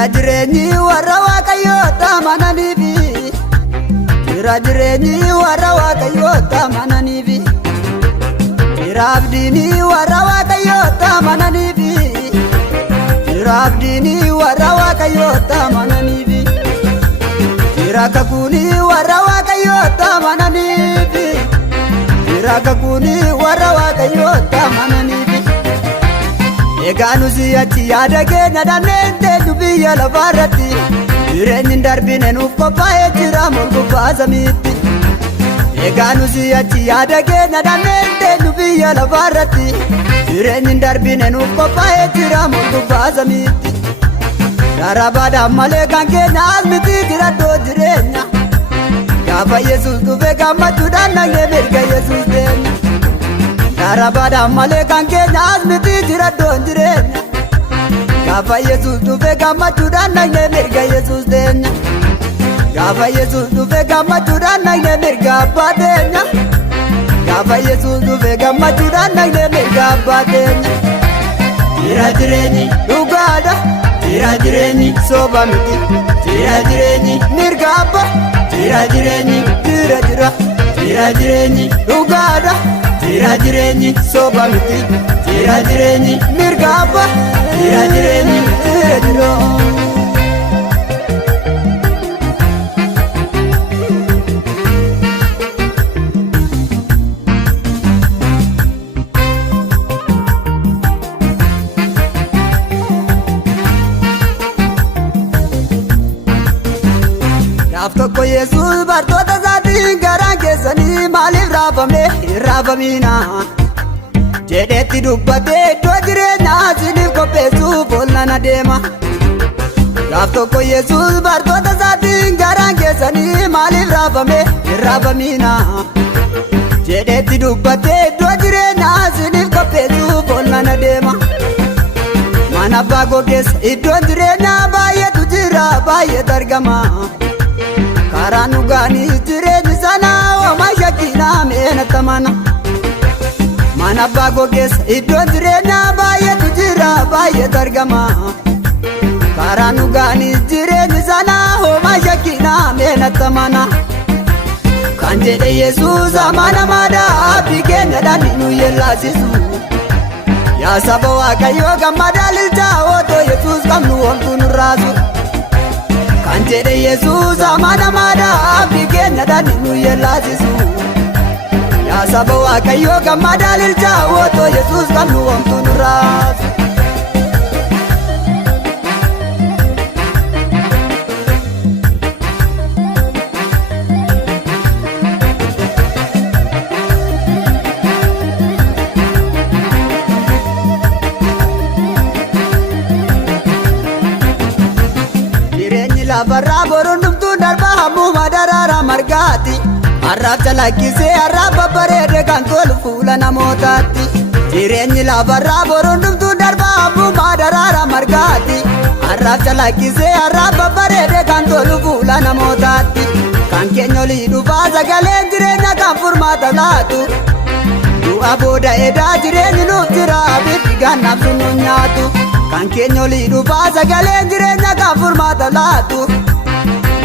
Jira jireenyi warra Waaqayyoota amananiifi. Jira jireenyi warra Waaqayyoota amananiifi. Jira abdiin warra Waaqayyoota amananiifi. Jira abdiin warra Waaqayyoota amananiifi. Jira kakuun warra Waaqayyoota amananiifi. Jira kakuun warra Waaqayyoota amananiifi. Egaa nuti achi yaada keenya dandeente biyya lafaarratti. Jireenyi hin darbine nuuf qophaa'ee jira molgubbaa samiitti. Egaa nuti achi yaada keenya dandeente biyya lafaarratti. Jireenyi hin darbine nuuf qophaa'ee jira molgubbaa samiitti. Darabaadhaan malee kan keenya as miti jiraddoo jireenya. Gaafa Yesuus dhufe gammachuudhaan dhaqnee mirga Yesuus deenya. Darabaadhaan malee kan keenya as miti jiraddoo jireenya. Gaafa Yesuus dhufe gammachuudhaan dhaqnee mirga Yesuus deenya. Gaafa Yesuus dhufe gammachuudhaan dhaqnee mirga abbaa deenya. Gaafa Yesuus dhufe gammachuudhaan dhaqnee mirga abbaa deenya. Jira jireenyi dhugaadha. Jira jireenyi soba miti. Jira jireenyi mirga abbaa. Jira jireenyi jira. Jira jireenyi dhugaadha. Jira jireenyi soba miti. Jira jireenyi mirga abbaa. Jira jireenyi jira. Gaaf tokko Yesuus bartoota isaatiin garaan keessanii maaliif raafame hin raafamina jedheetti dubbatee iddoo jireenyaa isiniif qopheessuuf ollaan adeema. Gaaf tokko Yesuus bartoota isaatiin garaan keessanii maaliif raafame hin raafamina jedheetti dubbatee iddoo jireenyaa isiniif qopheessuuf ollaan adeema. Mana abbaa koo keessa iddoon jireenyaa baay'eetu jira baay'eetu argama. Karaan dhugaanii jireenyi sana homaa shakkiinaa meenatti mana. Mana abbaa koo keessa iddoon jireenyaa baay'eetu jira baay'eetu argama. Karaan dhugaanii jireenyi sana homaa shakkiinaa meenatti mana. Kan jedhe Yesuus amanamaadhaa abdii keenyadhaan nu yellaasisu. Yaa saba Waaqayyoo gammadaa lilchaa otoo Yesuus qabnu homtuu nurraasu. Kan jedhe Yesuus amanamaadhaa abdii keenyadhaan nu yellaasisu. Yaa saba Waaqayyoo gammadaa lilchaa otoo Yesuus qabnu homtuu nurraasu. Lafarraa boruun dhumtuun darbaa hammuma daraaraa margaati. Harraaf calaqqisee harraaf babbareede kan tolu fuula namootaatti. Jireenyi lafarraa boruun dhumtuun darbaa hammuma daraaraa margaati. Harraaf calaqqisee harraaf babbareede kan tolu fuula namootaatti. Kan keenya olii dhufaa sagaleen jireenya kan furmaata laatu. Du'a booda edaa jireenyi nuuf jira abiddi gannaaf sun nu nyaatu. Kan keenya olii dhufaa sagaleen jireenya kan furmaata laatu.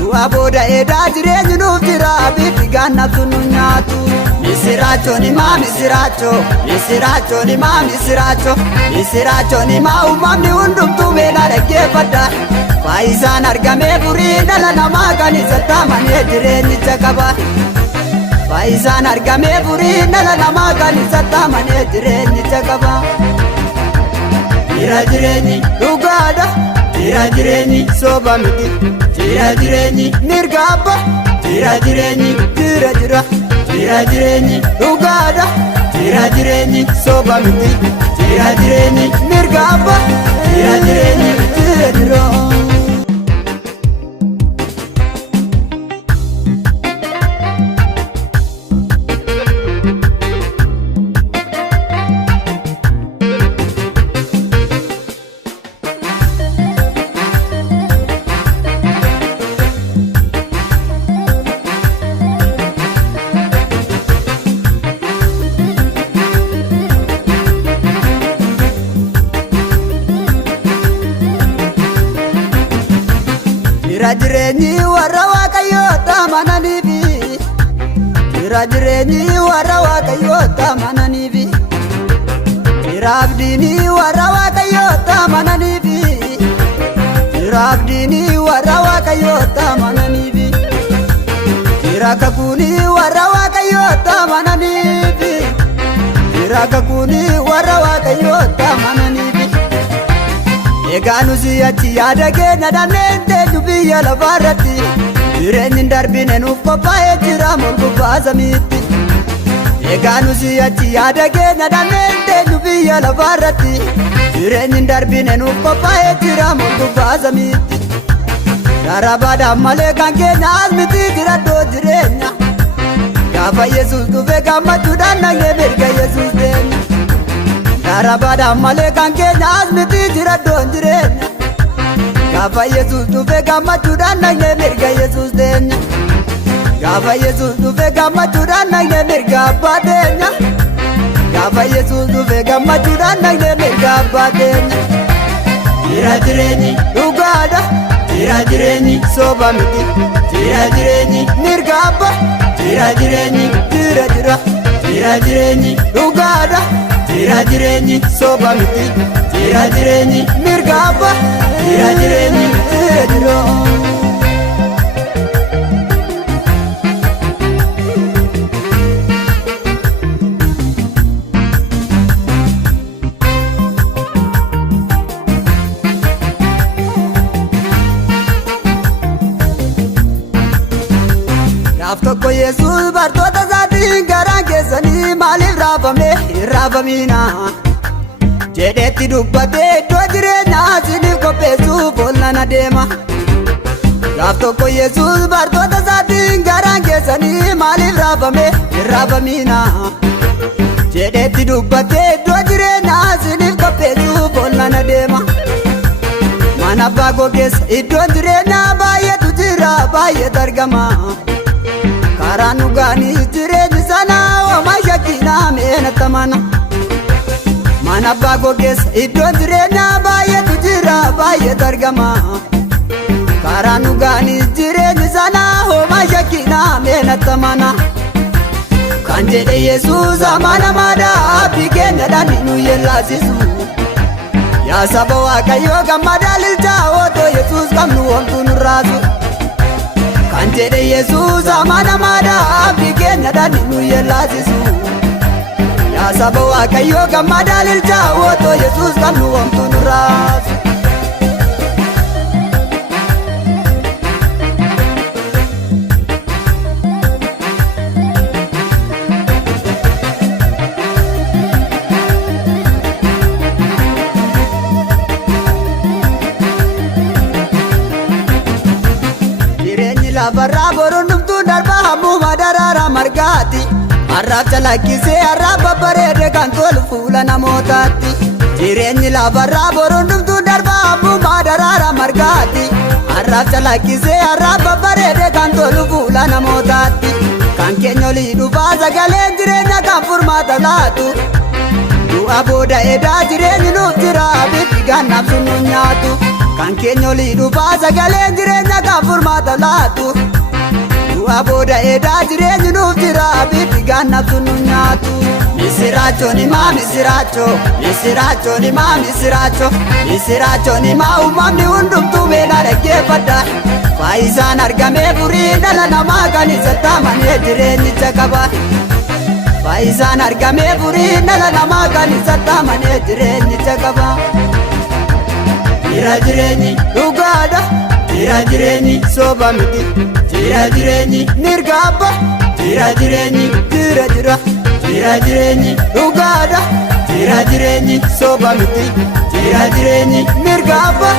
Du'a booda edaa jireenyi nuuf jira abiddi gannaaf sun nu nyaatu. Misiraachoon himaa misiraachoo. Misiraachoon himaa misiraachoo. Misiraachoon himaa uumamni hundumtuu beela dhaggeeffadha. Faayisaan argamee furii dhala namaa kan isatti amanee jireenyicha qaba. Faayisaan argamee furii dhala namaa kan isatti amanee jireenyicha qaba. Jira jireenyi dhugaadha. Jira jireenyi soba miti. Jira jireenyi mirga abbaa. Jira jireenyi jira. Jira jireenyi dhugaadha. Jira jireenyi soba miti. Jira jireenyi mirga abbaa. Jira jireenyi jira. jira jireenyi warra Waaqayyoota amananiifi jira abdiin warra Waaqayyoota amananiifi jira abdiin warra Waaqayyoota amananiifi jira kakuun warra Waaqayyoota amananiifi jira kakuun warra Waaqayyoota amananiifi egaa nuti achi yaada keenya dhandhee biyya lafaarratti jireenyi darbine nuuf qophaa'ee jira molgubbaa samiitti egaa nuti achi yaada keenya dhandhee biyya lafaarratti jireenyi darbine nuuf qophaa'ee jira molgubbaa samiitti darabaadhaan malee kan keenyaas miti jira iddoo jireenya gaafa Yesuus dhufe gammachuudhaan dhaqnee mirga Yesuus deenya darabaadhaan malee kan keenyaas miti jira iddoo jireenya gaafa Yesuus dhufe gammachuudhaan dhaqnee mirga Yesuus deenya gaafa Yesuus dhufe gammachuudhaan dhaqnee mirga abbaa deenya gaafa Yesuus dhufe gammachuudhaan dhaqnee mirga abbaa deenya jira jireenyi dhugaadha jira jireenyi soba miti jira jireenyi mirga abbaa jira jireenyi jira jireenyi dhugaadha jira jireenyi soba miti jira jireenyi mirga abbaa jira jireenyi jira gaaf tokko Yesuus bartoota isaatiin garaan keessanii maaliif raafame hin raafamiina jedheetti dubbatee iddoo jireenyaa isiniif qopheessuuf oolnana deema gaaf tokko Yesuus bartoota isaatiin garaan keessanii maaliif raafame hin raafamiina jedheetti dubbatee iddoo jireenyaa isiniif qopheessuuf oolnana deema mana abbaa koo keessa iddoon jireenyaa baay'eetu jira baay'eetu argama karaan dhugaanii jireenyi sana homaa shakkiinaa meenatti amana mana abbaa koo keessa iddoon jireenyaa baay'eetu jira baay'eetu argama karaan dhugaanii jireenyi sana homaa shakkiinaa meenatti amana kan jedhe Yesuus amanamaadha abdii keenyadhaan nu yellaasisu yaa saba Waaqayyoo gammadaa lilchaa otoo Yesuus qabnu homtuu nurraasu kan jedhe Yesuus amanamaadha abdii keenyadhaan nu yellaasisu yaa saba Waaqayyoo gammadaa lilchaa otoo Yesuus qabnu homtuu nurraasu lafarraa boruun dhumtuun darbaa hammuma daraara margaatti harraaf calaqqisee harraaf babbareede kan tolu fuula namootaatti jireenyi lafarraa boruun dhumtuun darbaa hammuma daraara margaatti harraaf calaqqisee harraaf babbareede kan tolu fuula namootaatti kan keenya olii dhufaa sagaleen jireenya kan furmaata laatu du'a booda edaa jireenyi nuuf jira abiddi gannaaf sun nu nyaatu kan keenya olii dhufaa sagaleen jireenya kan furmaata laatu du'a booda edaa jireenyi nuuf jira abiddi gannaaf sun nu nyaatu misiraachoon himaa misiraachoo misiraachoon himaa misiraachoo misiraachoon himaa uumamni hundumtuu beela dhaggeeffadha faayisaan argamee furii dhala namaa kan isatti amanee jireenyicha qaba faayisaan argamee furii dhala namaa kan isatti amanee jireenyicha qaba jira jireenyi dhugaadha jira jireenyi soba miti jira jireenyi mirga abbaa jira jireenyi jira jireenyi dhugaadha jira jireenyi soba miti jira jireenyi mirga abbaa